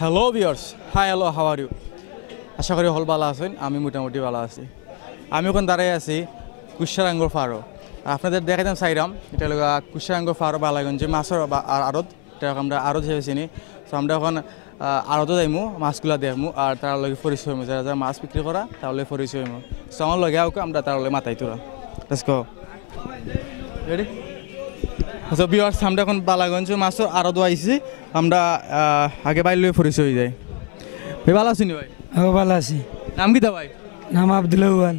Hello viewers, hi hello, how are you? আশা করি হল ভালো আছেন। আমি মোটামুটি ভালো আছি। আমি এখন দাঁড়াই আছি কুশারাঙ্গর ফারো। আপনাদের দেখাইতাম চাইরাম, এটা হলো কুশারাঙ্গর ফারো বালাগঞ্জ যে মাছের আড়ত, এটা আমরা আড়ত হিসেবে চিনি। তো আমরা এখন আড়তে যাইমু, মাছগুলা দেখমু আর তার লগে পরিচয় হইমু। যারা যারা মাছ বিক্রি করা তার লগে পরিচয় হইমু। তো আমার লগে আউকে আমরা তার লগে মাথায় তোরা। Let's go. রেডি? আচ্ছা ভিউয়ার্স, আমরা এখন বালাগঞ্জ মাছের আড়ত আইছি। আমরা আগে বাইরে লয়ে পরিচয় হয়ে যাই। ভাই ভালো আছেন ভাই? ভালো আছি। নাম কি তা ভাই? নাম আব্দুল্লাহ ওয়ান।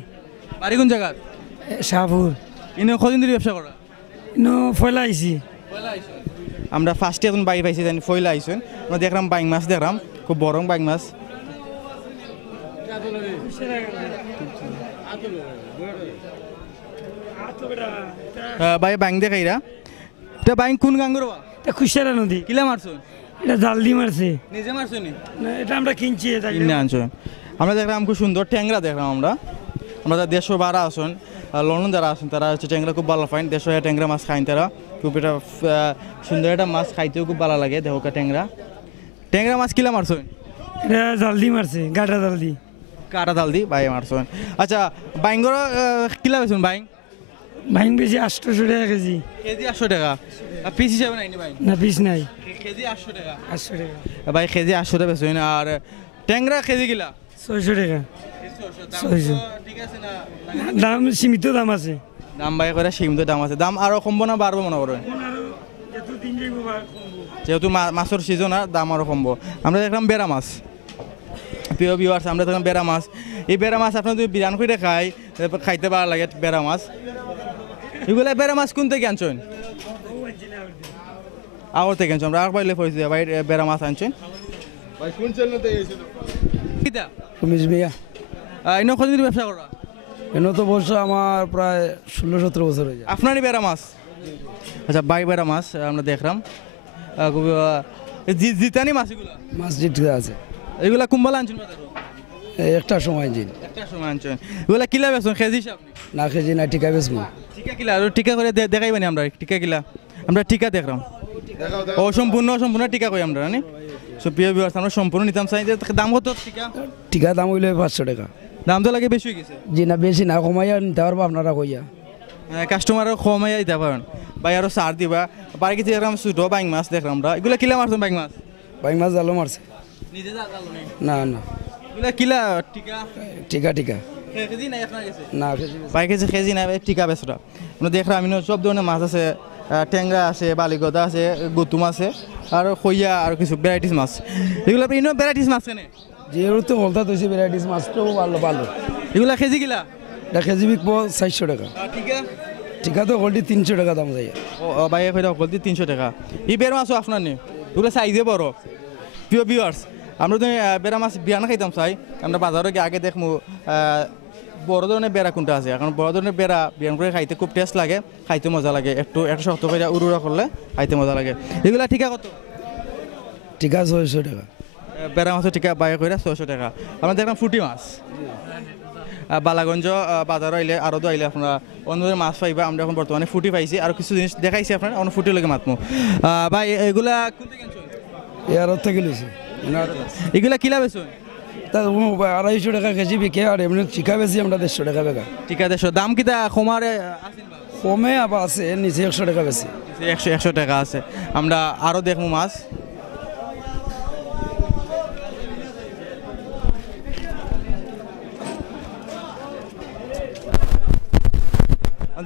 বাড়ি কোন জায়গার? শাহপুর। ইনো কদিন ধরে ব্যবসা করা? ইনো ফয়লা আইছি। আমরা ফার্স্টে এখন বাইরে পাইছি, জানি ফয়লা আইছেন। আমরা দেখলাম বাইং মাছ, দেখলাম খুব বড় বাইং মাছ। ভাই বাইং দেখাইরা, এটা বাইং কোন গাঙ্গর? এটা খুশারা নদী। কিলা মারছো? এটা জাল দিয়ে মারছে। নিজে মারছো নি? না, এটা আমরা কিনছি। কিনে আনছো? আমরা দেখলাম খুব সুন্দর ট্যাংরা দেখলাম। আমরা দেড়শো বারা আসুন, লন্ডন যারা আসুন তারা হচ্ছে ট্যাংরা খুব ভালো পাইন। দেড়শো ট্যাংরা মাছ খাইন তারা, খুব এটা সুন্দর একটা মাছ, খাইতেও খুব ভালো লাগে। দেখো ট্যাংরা মাছ কিলা মারছো? এটা জাল দিয়ে মারছে, গাটা জাল দি। কাটা জাল দি বাই মারছো। আচ্ছা বাইঙ্গর কিলা বেছুন? বাইং বেশি 800 টাকা কেজি। কেজি 800 টাকা? পিস হিসাবে নাই ভাই? না, পিস নাই। কেজি 800 টাকা? 800 টাকা ভাই, কেজি 800 টাকা বেছুন। আর ট্যাংরা কেজি কিলা? 600 টাকা। 600। ঠিক আছে না? দাম সীমিত দাম আছে। দাম বাই করে সীমিত দাম আছে। দাম আরো কমবো না বাড়বো মনে করো? যেহেতু মাছের সিজন, আর দাম আরো কমবো। আমরা দেখলাম বেড়া মাছ। প্রিয় ভিউয়ার্স, আমরা দেখলাম বেড়া মাছ। এই বেড়া মাছ আপনার যদি বিরান করে খাইতে ভালো লাগে। বেড়া মাছ, এগুলা বেড়া মাছ কোন থেকে আনছেন? আগর থেকে আনছেন? আমরা পাইলে পয়সা ভাই বেড়া মাছ আনছেন। ইনো কতদিন ব্যবসা করা? এনে তো বলছো আমার প্রায় 16-17 বছর হয়ে যায়। আপনারই বেড়া মাছ? আচ্ছা ভাই, বেড়া মাছ আমরা দেখলাম। জিতানি মাছ এগুলা? মাছ জিততে আছে। এগুলা কুম্বালা আনছেন? একটা সময় জিন। একটা সময় আনছেন। এগুলা কিলা বেছেন কেজি হিসাব? না, কেজি না, টিকা বেচবো। টিকা কিলা? আর টিকা করে দেখাইবানি আমরা টিকা কিলা? আমরা টিকা দেখলাম। সম্পূর্ণ টিকা কই আমরা জানি। সো প্রিয় ভিউয়ার্স, আমরা সম্পূর্ণ নিতাম চাই। যে দাম কত টিকা? টিকা দাম হইলে 500 টাকা। দাম তো লাগে বেশি হয়ে গেছে। জি না, বেশি না, কমাইয়া নিতে পারবো আপনারা কইয়া। কাস্টমারও কমাইয়া দিতে পারেন ভাই, আরো ছাড় দিবা। বাড়ি কিছু দেখলাম ছোট বাইং মাছ দেখলাম আমরা। এগুলা কিলা মারছেন বাইং মাছ? বাইং মাছ জালো মারছে। নিজে জালো নেই? না না, এগুলা কিলা টিকা? টিকা টিকা কেজি নাই আপনার কাছে? না, কেজি বাই কেজি নাই, টিকা বেচরা। আমরা দেখলাম সব ধরনের মাছ আছে। ট্যাংরা আছে, বালিগদা আছে, গুতুম আছে, আর খইয়া আর কিছু ভ্যারাইটিস মাছ। এগুলো ইনো ভ্যারাইটিস মাছ কেনে? যেহেতু হলতা তৈছি ভ্যারাইটিস মাছটাও ভালো ভালো। এগুলা কেজি কিলা? এটা কেজি বিকবো 400 টাকা। টিকা? টিকা তো হলটি 300 টাকা দাম যায়। ও ভাই, কইটা হলদি 300 টাকা। এই বেড়া মাছও আপনার নেই? এগুলো সাইজে বড়। প্রিয় ভিউয়ার্স, আমরা তো বেড়া মাছ বিয়ান খাইতাম চাই। আমরা বাজারে গিয়ে আগে দেখবো বড় ধরনের বেড়া কোনটা আছে। এখন বড় ধরনের বেড়া বিয়ান করে খাইতে খুব টেস্ট লাগে, খাইতে মজা লাগে। একটু শক্ত করে উড়ুড়া করলে খাইতে মজা লাগে। এগুলা টিকা কত? টিকা 600 টাকা। বেড়া মাছের টিকা বাই করে 600 টাকা। আমরা দেখলাম ফুটি মাছ। বালাগঞ্জ বাজার আইলে আরও আইলে আপনারা অন্য মাছ পাইবা। আমরা এখন বর্তমানে ফুটি পাইছি, আর কিছু জিনিস দেখাইছি আপনার, অন্য ফুটি লেগে মাতমো। ভাই এগুলা কোন থেকে আনছেন? এর থেকে লইছি। এগুলা কিলা বেচুন? তা 250 টাকা কেজি বিকে, আর এমনি টিকা বেশি আমরা 150 টাকা বেকা। টিকা 150 দাম কিতা কমারে? কমে আবার আছে, নিচে 100 টাকা বেশি। 100 টাকা আছে। আমরা আরও দেখবো মাছ।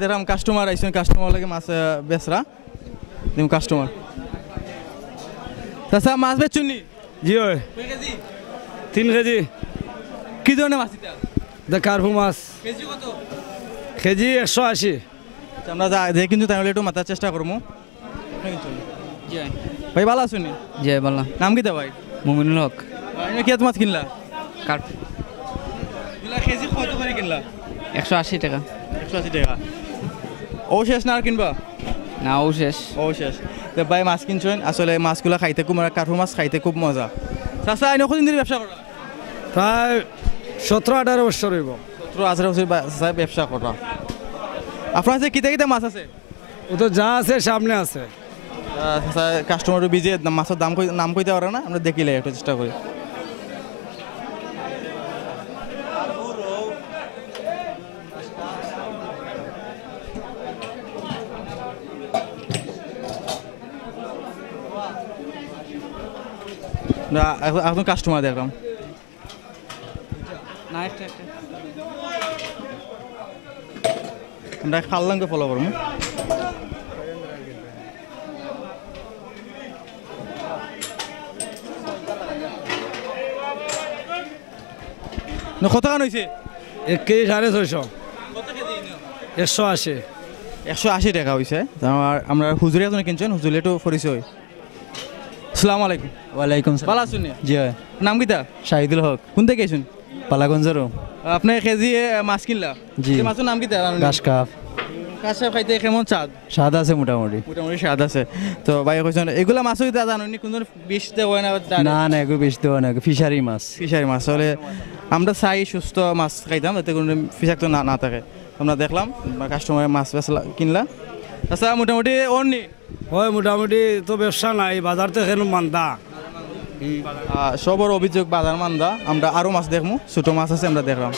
দেখলাম কাস্টমার আইসেন, কাস্টমার লাগে মাছ বেচরা। দেখুন কাস্টমার। চাচা মাছ বেচুন নি? জি হয়। 3 কেজি। কি ধরনের মাছ এটা? কার্পু মাছ। কেজি কত? কেজি 180। আমরা যে কিন্তু তাহলে একটু মাথার চেষ্টা করবো। ভাই ভালো আছেন? জি ভালো। নাম কি তা ভাই? মুমিনুল হক। কি মাছ কিনলা? কার্পু। কেজি কত করে কিনলা? 180 টাকা। 180 টাকা। ও শেষ না আর কিনবা? না, ও শেষ। ও শেষ। তো ভাই মাছ কিনছেন, আসলে মাছগুলো খাইতে খুব, কাঠু মাছ খাইতে খুব মজা। চাচা আইন কদিন ধরে ব্যবসা করা? প্রায় 17-18 বছর হইব। 17-18 বছর ব্যবসা করা। আপনার কাছে কিতা কিতা মাছ আছে? ও তো যা আছে সামনে আছে। কাস্টমার বিজে মাছের নাম কইতে পারে না, আমরা দেখিলে একটু চেষ্টা করি। না এখন কাস্টমার দেখলাম না একটা একটা আমরা খাল্লামকে ফলো করবো। কত টাকা হয়েছে? 1 কেজি 650, 180। 180 টাকা হয়েছে। আমরা হুজুরি এখন কিনছেন, হুজুরি একটু পরিচয়। আসসালামু আলাইকুম। ওয়ালাইকুম সালাম। ভালো আছেন? জি হয়। নাম কিতা? শাহিদুল হক, কোন থেকে গেছেন? পালাগঞ্জেরও। আপনি কেজি মাছ কিনলা? জি। এই মাছের নাম কিতা? ঘাস কাপ কাঁচা খাইতে কেমন চাঁদ? স্বাদ আছে মোটামুটি। মোটামুটি স্বাদ আছে। তো ভাই কইছেন এগুলা মাছও কিতা জানেন কোন বিষ দেওয়া না? না না, এগুলো বেশি দেওয়া না, ফিশারি মাছ। ফিশারি মাছ হলে আমরা চাই সুস্থ মাছ খাইতাম, যাতে কোনো বিষাক্ত না থাকে। আমরা দেখলাম কাস্টমার মাছ বেচলা কিনলা। আচ্ছা মোটামুটি অর্নি হয় মোটামুটি তো ব্যবসা নাই, বাজার তো এখানে মান্দা। সবর অভিযোগ বাজার মান্দা। আমরা আরও মাছ দেখবো, ছোটো মাছ আছে আমরা দেখলাম।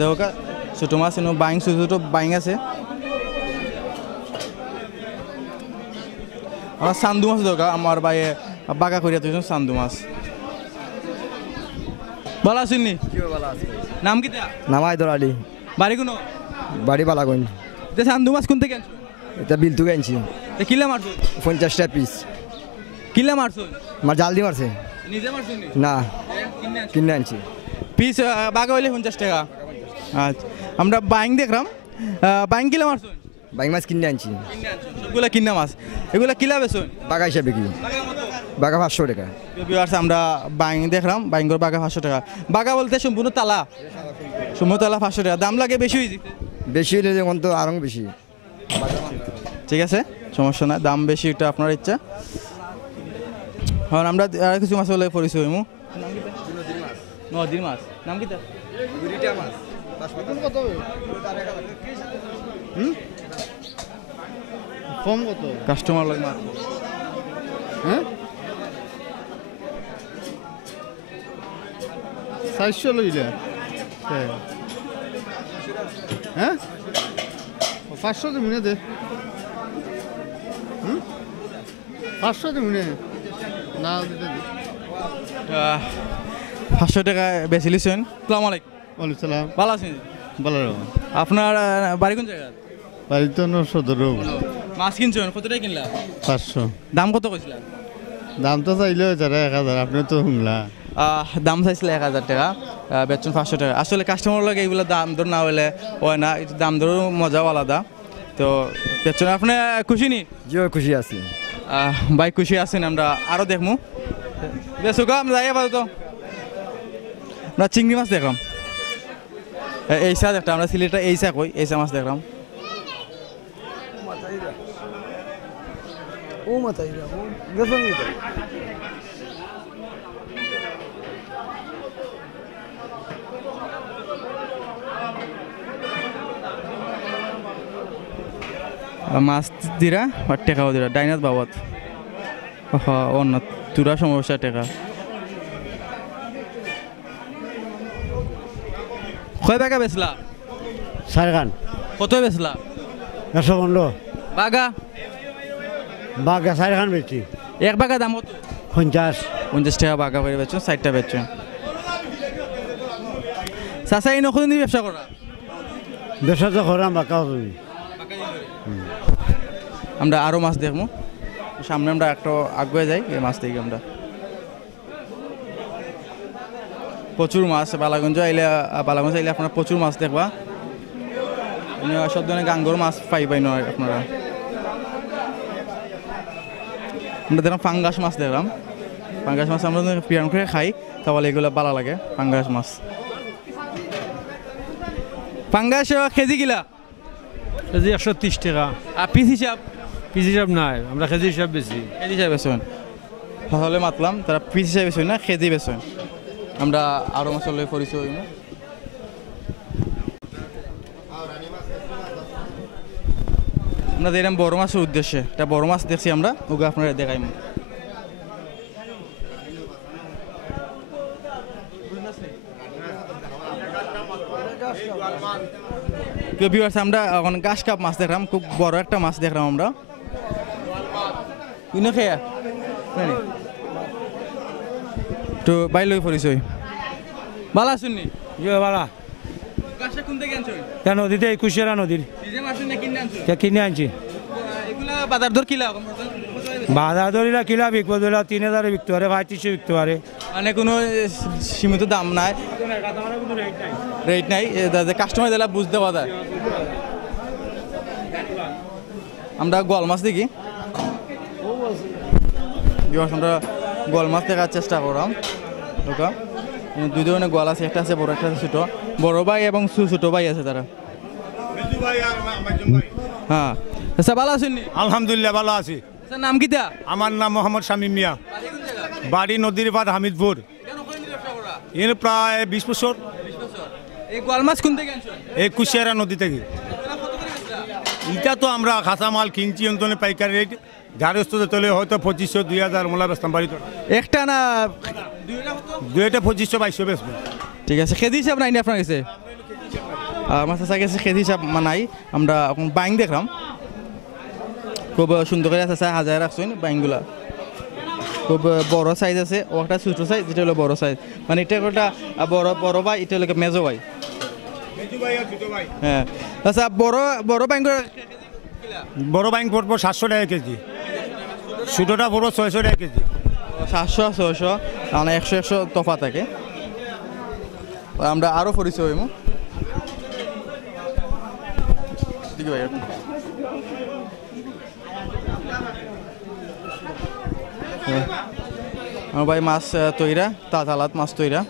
দেখো ছোটো মাছ বাইং, ছোটো ছোটো বাইং আছে। আমার চান্দু মাছ দরকার, আমার বাইয়ে বাগা করিয়া তুই চান্দু মাছ। ভালো আছেন নি? নাম কি? নাম আইদর আলী, বাড়ি কোনো? বাড়ি বালাগঞ্জ। চান্দু মাছ কোন থেকে আনছো? এটা বিল থেকে আনছি, কিলা মারছো? 50 টাকা পিস। কিলা মারছো? আমার জাল দিয়ে মারছে নিজে মারছো? না, কিনে আনছি। পিস বাগা হইলে 50 টাকা। আচ্ছা আমরা বাইং দেখলাম, বাইং কিলা মারছো? বাইং মাছ কিনে আনছি, সবগুলা কিনা মাছ। এগুলা কিলা বেছো? বাগা হিসাবে কি? বাগা 500 টাকা। আমরা বাইং দেখলাম, বাইঙ্গর বাগা 500 টাকা। বাগা বলতে সম্পূর্ণ তালা, সম্পূর্ণ তালা 500 টাকা। দাম লাগে বেশি হয়েছে? বেশি হলে যেমন তো আরও বেশি। ঠিক আছে, সমস্যা না, দাম বেশি এটা আপনার ইচ্ছা। হ্যাঁ আমরা আর কিছু মাছ হলে পরিচয় হইমু। নদীর মাছ নাম কি? কম কত? কাস্টমার লাগে মাছ। হ্যাঁ 400 লইলে হ্যাঁ 500 দি মনে দে। 500 দি মনে না দিতে দি। 500 টাকা বেশি লিছেন। আসসালামু আলাইকুম। ওয়ালাইকুম সালাম। ভালো আছেন? ভালো আপনার বাড়ি কোন জায়গা? বাড়ি তো সদর। মাছ কিনছেন কত টাকা কিনলা? 500। দাম কত কইছিলা? দাম তো চাইলে 1000, আপনি তো শুনলা। দাম চাইছিল 1000 টাকা, বেতন 500 টাকা। আসলে কাস্টমার লাগে এগুলো দাম দর না হলে হয় না, একটু দাম দরও মজাও আলাদা। তো বেতন আপনি খুশি নি? জি খুশি আছি ভাই, খুশি আছেন। আমরা আরও দেখবো বেশ আমরা যাই আপাতত। আমরা চিংড়ি মাছ দেখলাম, এইসা দেখলাম, আমরা সিলেটটা এইসা কই, এইসা মাছ দেখলাম। ও মাথায় গেছেন কি? মাছ দিরা আর টেকাও দিরা ডাইনাত বাবদ অন্য তুরা সমস্যা টেকা কয় বাগা বেচলা? 4 খান। কত বেচলা? 115। বাগা? বাগা 4 খান বেশি। এক বাগা দাম কত? 50 টাকা বাগা করে বেচছেন, 60টা বেচছেন। চাচা এই নকল নিয়ে ব্যবসা করা? ব্যবসা তো করাম বাঁকা তুমি। আমরা আরও মাছ দেখবো সামনে, আমরা একটু আগুয়ে যাই এই মাছ দেখি। আমরা প্রচুর মাছ বালাগঞ্জ আইলে, বালাগঞ্জ আইলে আপনারা প্রচুর মাছ দেখবা। সব ধরনের গাঙ্গর মাছ পাইবাই নয় আপনারা। আমরা দেখলাম ফাঙ্গাস মাছ দেখলাম, ফাঙ্গাস মাছ আমরা পিরান করে খাই, তাহলে এগুলো ভালো লাগে। ফাঙ্গাস মাছ, ফাঙ্গাস কেজি কিলা? কেজি 130 টাকা। আর পিস হিসাব? পিস হিসাব নাই, আমরা কেজি হিসাব বেশি। কেজি হিসাবে বেছেন তাহলে মাতলাম, তারা পিস হিসাবে বেছেন না কেজি বেছেন। আমরা আরও মাছ লই পরিচয় হইমু। আমরা এরকম বড় মাছের উদ্দেশ্যে একটা বড় মাছ দেখছি আমরা ওকে আপনারা দেখাইম। আমরা এখন ঘাস কাপ মাছ দেখলাম, খুব বড় একটা মাছ দেখলাম আমরা। খেয়া তো বাইর লই পরিচয় ভালো আছেন নি? বালা গাছটা কোন থেকে আনছো? কেন নদীতে কুশিয়ারা নদীর নিজে মাছ না কিনে আনছো? কিনে আনছি। এগুলা বাজার দর কিলা? বাজার দরিলা কিলা বিকবো দিলা 3000 বিকতে পারে, 3500 বিকতে পারে। মানে কোনো সীমিত দাম নাই, রেট নাই, কাস্টমার দিলা বুঝতে পারে। আমরা গোয়াল মাছ দেখি, আমরা গোয়াল মাছ দেখার চেষ্টা করলাম। দুই ধরনের গোয়াল আছে, একটা আছে বড়, একটা আছে ছোট। বড় ভাই এবং ছোট ভাই আছে তারা। হ্যাঁ আচ্ছা, ভালো আছেন? আলহামদুলিল্লাহ ভালো আছি। নাম কি তা? আমার নাম মোহাম্মদ শামীম মিয়া, বাড়ি নদীর পাড় হামিদপুর। এর প্রায় 20 বছর। এই গোয়াল মাছ কোন থেকে আনছো? এই কুশিয়ারা নদী থেকে। এটা তো আমরা খাসা মাল কিনছি অন্তনে পাইকারি রেট, গাড়স্থতে তোলে হয়তো 2500 2000 মোলা বেচতাম বাড়িতে। একটা না দুইটা 2500 2200 বেচবো। ঠিক আছে, খেদি হিসাব নাই আপনার কাছে? আমার চাষা গেছে খেদি হিসাব নাই। আমরা এখন বাইং দেখলাম, খুব সুন্দর করে আছে, হাজার রাখছেন বাইংগুলা। খুব বড় সাইজ আছে, ও একটা ছোট সাইজ, যেটা হলো বড় সাইজ। মানে এটা একটা বড় ভাই, এটা হলো মেজো ভাই। হ্যাঁ আচ্ছা, বড় বাইং বড় বাইং পড়বো 700 টাকা কেজি, ছোটটা পড়বো 600 টাকা কেজি। 700 600 মানে 100 তফা থাকে। আমরা আরও পরিচয় হইমু। ভাই আমার ভাই মাছ তৈরা, তালাত মাছ তৈরা।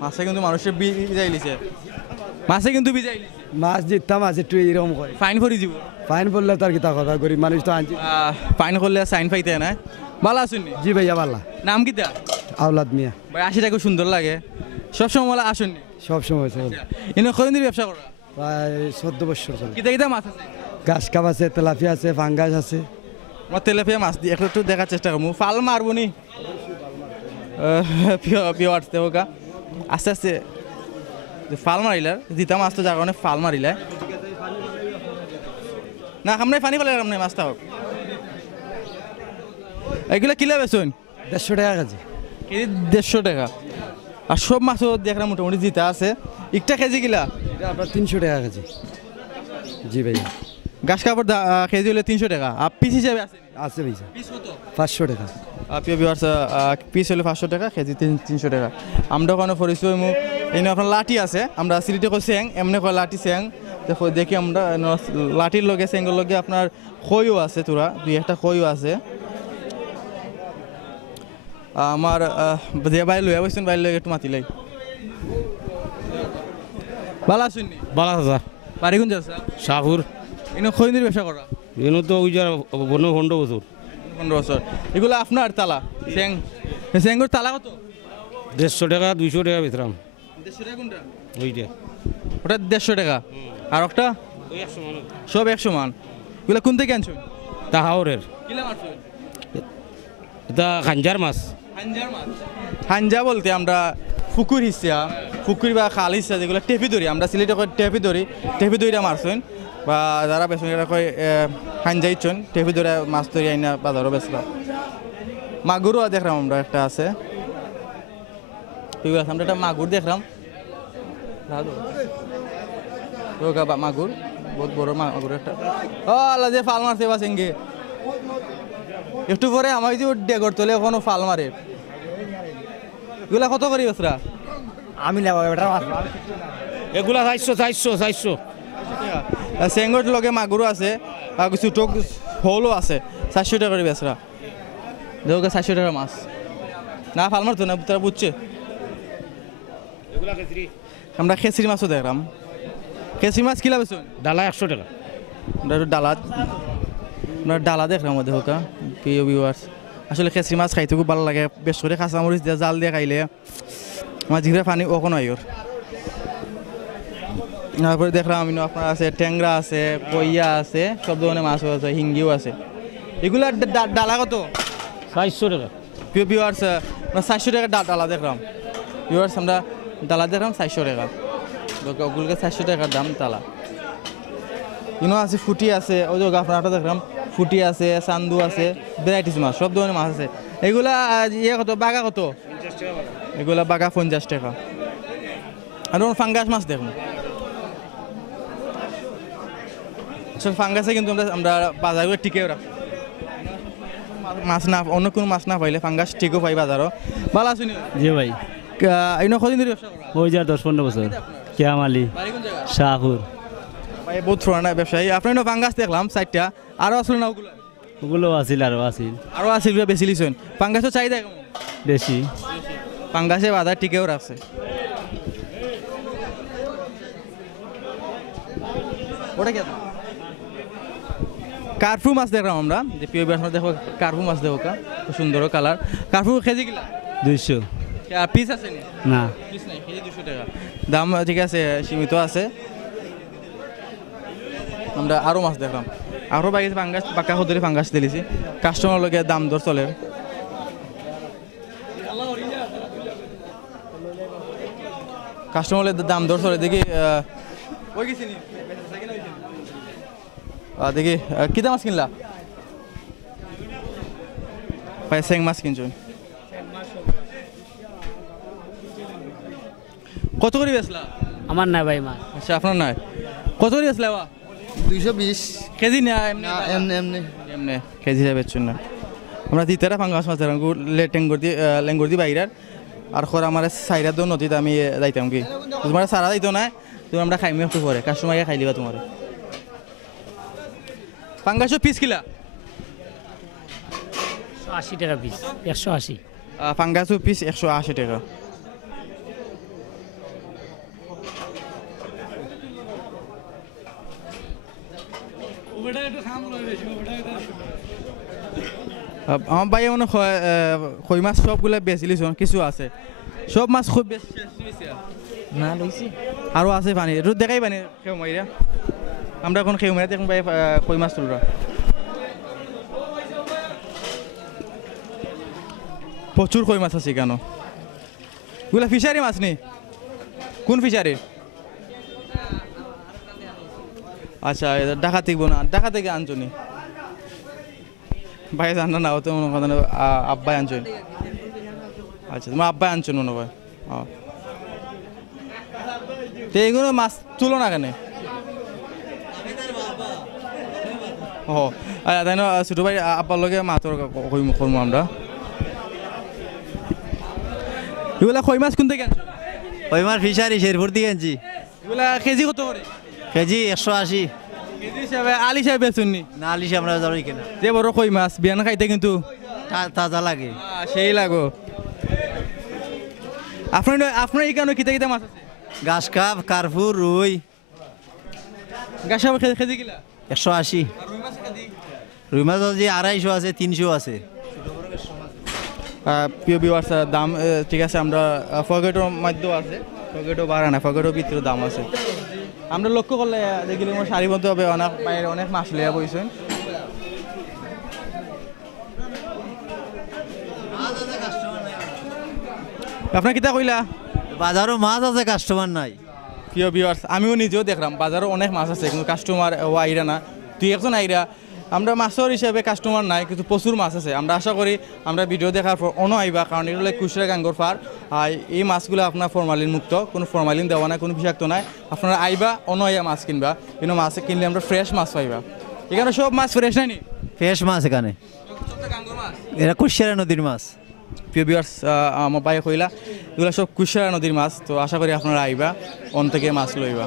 মাছে কিন্তু মানুষের বিজাই লিছে, মাছে কিন্তু বিজাই লিছে। মাছ জিততাম, মাছ একটু এরকম করে ফাইন করে দিব। ফাইন পড়লে তার কি তা কথা, গরিব মানুষ তো আনছি। ফাইন করলে সাইন পাইতে না। ভালো আছেন? জি ভাইয়া বালা। নাম কি তা? আওলাদ মিয়া। ভাই আশিটা খুব সুন্দর লাগে, সবসময় বলে আসেননি? সব সময় এনে কতদিন ব্যবসা করা? প্রায় 14 বছর চলে। কিতা কিতা মাছ আছে? ঘাস কাপ আছে, তেলাপিয়া আছে, ফাঙ্গাস আছে। আমার তেলাপিয়া মাছ দিয়ে একটু দেখার চেষ্টা করবো। ফাল মারবো নি পিও আটতে হোক আস্তে আস্তে। ফাল মারিলার দিতা মাছ তো যার কারণে ফাল মারিলে না, আমরা পানি ফেলে আমরা মাছটা হোক। এগুলো কিলা বেচুন? 150 টাকা কেজি। কেজি 150 টাকা। আর সব মাছও দেখলাম মোটামুটি জিতা আছে। একটা কেজি কিলা? এটা আপনার 300 টাকা কেজি। জি ভাইয়া। ঘাস কাপড় কেজি হলে 300 টাকা। আর পিস হিসাবে আছে? আছে ভাইয়া। পিস কত? 500 টাকা। প্রিয় ভিউয়ার্স, পিস হলে 500 টাকা, কেজি 300 টাকা। আমরা ওখানে পরিচয় এনে আপনার লাঠি আছে, আমরা সিলেটে কই স্যাং, এমনি কয় লাঠি স্যাং। দেখো দেখি আমরা লাঠির লগে স্যাঙ্গের লগে আপনার খইও আছে, তোরা 2-1টা খইও আছে। আমার যে বাইরে লইয়া বসছেন, বাইরে লইয়া একটু মাতি লাই। ভালো আছেন? বালা স্যার। বাড়ি কোন যাচ্ছে? শাহপুর। এনে খই নিয়ে ব্যবসা করা? এনে তো ওই যে 15 বছর। 15 বছর। এগুলো আপনার তালা স্যাং? স্যাঙ্গর তালা কত? 150 টাকা 200 টাকা বেচলাম। 150 টাকা কোনটা? ওইটা। ওটা 150 টাকা। আর একটা? ওই 100 মান। সব 100 মান। এগুলো কোন থেকে আনছো? তাহাওরের। কিলা মারছো? এটা খাঞ্জার মাছ। হাঞ্জার মাছ? হাঞ্জা বলতে আমরা পুকুর হিসা, পুকুর বা খাল হিসা যেগুলো টেপি ধরি, আমরা সিলেটে কই টেপি ধরি, টেপি ধরিটা মারছেন বা যারা বেসন এরা কয় হাঞ্জাইছন, টেপি ধরে মাছ ধরি আইনা বাজারও বেচলাম। মাগুরও দেখলাম আমরা, একটা আছে। ঠিক আছে, আমরা একটা মাগুর দেখলাম। মাগুর বহুত বড় মাগুর একটা। ও আল্লাহ, যে ফাল মারছে বা সেঙ্গে একটু পরে আমার যে ডেগর তোলে এখনো ফাল মারে। এগুলা কত করি বেসরা? আমি নেব এটা মাছ। এগুলা 400। সেঙ্গর লগে মাগুরও আছে, আর কিছু টোক হলও আছে। 400 টাকা করে বেসরা। দেখো 400 টাকা মাছ না, ফাল মারতো না, তারা বুঝছে। আমরা খেসরি মাছও দেখলাম। খেসরি মাছ কিলা বেসুন? ডালা 100 টাকা। ডালা, আমরা ডালা দেখলাম দেখো প্রিয় ভিউয়ার্স। আসলে খেসরি মাছ খাইতে খুব ভালো লাগে, বেশ করে কাঁচামরিচ দিয়ে জাল দিয়ে খাইলে আমার জিভে পানি কখনো আইর। তারপরে দেখলাম আমি আপনার আছে ট্যাংরা আছে, কইয়া আছে, সব ধরনের মাছও আছে, হিঙ্গিও আছে। এগুলার ডালা কত? 400 টাকা। প্রিয় ভিউয়ার্স, আমরা 400 টাকার ডালা দেখলাম। ভিউয়ার্স আমরা ডালা দেখলাম 400 টাকা, ওগুলোকে 400 টাকার দাম ডালা। ইনো আছে ফুটি আছে, ওই যে আপনারটা দেখলাম ফুটি আছে, চান্দু আছে, ভ্যারাইটিস মাছ, সব ধরনের মাছ আছে। এগুলা ইয়ে কত? বাগা কত? এগুলা বাগা 50 টাকা। আর ফাঙ্গাস মাছ দেখুন, ফাঙ্গাসে কিন্তু আমরা বাজারগুলো টিকেও রাখি, মাছ না অন্য কোনো মাছ না পাইলে ফাঙ্গাস ঠিকও পাই বাজারও। ভালো আছেন? জি ভাই, ইনো কদিন ধরে ব্যবসা করেন? ওই যে 10-15 বছর। কেয়ামালি, বাড়ি কোন জায়গা? শাহপুর। ভাই বহুত পুরানা ব্যবসায়ী। আপনার ইনো ফাঙ্গাস দেখলাম 4টা, আরও আসলে না ওগুলো? ওগুলো আছিল, আরও আছিল। আরও আছে বেশি লিছেন। ফাঙ্গাসও চাহিদা কেমন? বেশি। ফাঙ্গাসে বাজার টিকেও রাখছে। ওটা কি? কার্ফু মাছ দেখলাম আমরা, যে প্রিয় মাছ দেখো, কার্ফু মাছ দেখো, খুব সুন্দর কালার। কার্ফু কেজি কিলা? 200। পিস আছে না, পিস নাই, কেজি 200 টাকা দাম। ঠিক আছে, সীমিত আছে। আমরা আরও মাছ দেখলাম, আরও বাকি ফাঙ্গাস পাকা হদরে ফাঙ্গাস দিয়েছি। কাস্টমার লোকের দাম দর চলে। কাস্টমারের দাম দর চলে দেখি। ওই গেছি দেখি কিতা মাছ কিনলা? ভাই স্যাং মাছ কিনছেন কত করে বেচলা? আমার না ভাই মাছ। আচ্ছা, আপনার নয়, কত করে বেচলা? 220 কেজি না এমনি? এমনি এমনি কেজি হিসাবে বেচছেন না। আমরা দিতারা ফাঙ্গাস মাছ লেঙ্গুর দি বাইরার আর খর আমার সাইরার দো নদীতে আমি যাইতাম কি, তোমার সারা যাইতো না, তুমি আমরা খাইমি একটু পরে কাস্টমারকে খাই দিবা তোমার। ফাঙ্গাসও পিস কিলা? 80 টাকা পিস। 180। ফাঙ্গাসও পিস 180 টাকা। আমার ভাই মনে কই মাছ সবগুলো বেশি লিছ, কিছু আছে সব মাছ খুব বেশি না লইছি, আরও আছে পানি রোদ দেখাই পানি খেউ মাইরা। আমরা এখন খেউ মাইরা দেখুন ভাই কই মাছ তুলরা, প্রচুর কই মাছ আছে কেন। এগুলা ফিশারি মাছ নি? কোন ফিশারির? আচ্ছা, ঢাকা থেকে না, ঢাকা থেকে আনছনি ভাই? জানা না তো মনে কথা আব্বাই আনছেন। আচ্ছা, তোমার আব্বাই আনছেন মনে হয়। তো এইগুলো মাছ তুলো না কেন? ও আচ্ছা, তাই না ছোটো ভাই আব্বার লগে মাছর করবো আমরা। এগুলা কই মাছ কোন থেকে আনছো? ওই মার ফিশারি শেরপুর দিয়ে আনছি। এগুলা কেজি কত করে? কেজি 180। কেজি হিসাবে আলি হিসাবে বেচুননি? না, আলিশ আমরা যাবো কিনা, যে বড় কই মাছ বিয়ান খাইতে কিন্তু তাজা লাগে। সেই লাগো। আপনার এখানে কিতা কিতা মাছ আছে? গাছ কাপ, কার্ফুর, রুই। গাছা কেজি কিলা? 180। রুই মাছ যে 250 আছে, 300 আছে। প্রিয় ভিউয়ার্স, দাম ঠিক আছে। আমরা ফগেটও মধ্যেও আছে, ফগেটও বাড়া না, ফগেটও ভিতরে দাম আছে। আমরা লক্ষ্য করলে দেখিলে আমার সারিবদ্ধভাবে অনেক বাইরে অনেক মাছ লিয়া বইছেন। আপনার কিতা কইলা? বাজারও মাছ আছে, কাস্টমার নাই। প্রিয় ভিউয়ার্স, আমিও নিজেও দেখলাম বাজারও অনেক মাছ আছে, কিন্তু কাস্টমার ও আইরা না, তুই একজন আইরা। আমরা মাছের হিসাবে কাস্টমার নাই, কিন্তু প্রচুর মাছ আছে। আমরা আশা করি আমরা ভিডিও দেখার পর অন্য আইবা, কারণ এগুলো কুশরা গাঙ্গর ফার। আর এই মাছগুলো আপনার ফরমালিন মুক্ত, কোনো ফরমালিন দেওয়া নাই, কোনো বিষাক্ত নাই। আপনারা আইবা অন্য আইয়া মাছ কিনবা, কিন্তু মাছ কিনলে আমরা ফ্রেশ মাছ পাইবা। এখানে সব মাছ ফ্রেশ নাই নি? ফ্রেশ মাছ এখানে, এরা কুশিয়ারা নদীর মাছ। প্রিয় ভিউয়ার্স, আমার ভাই কইলা এগুলো সব কুশিয়ারা নদীর মাছ। তো আশা করি আপনারা আইবা অন থেকে মাছ লইবা।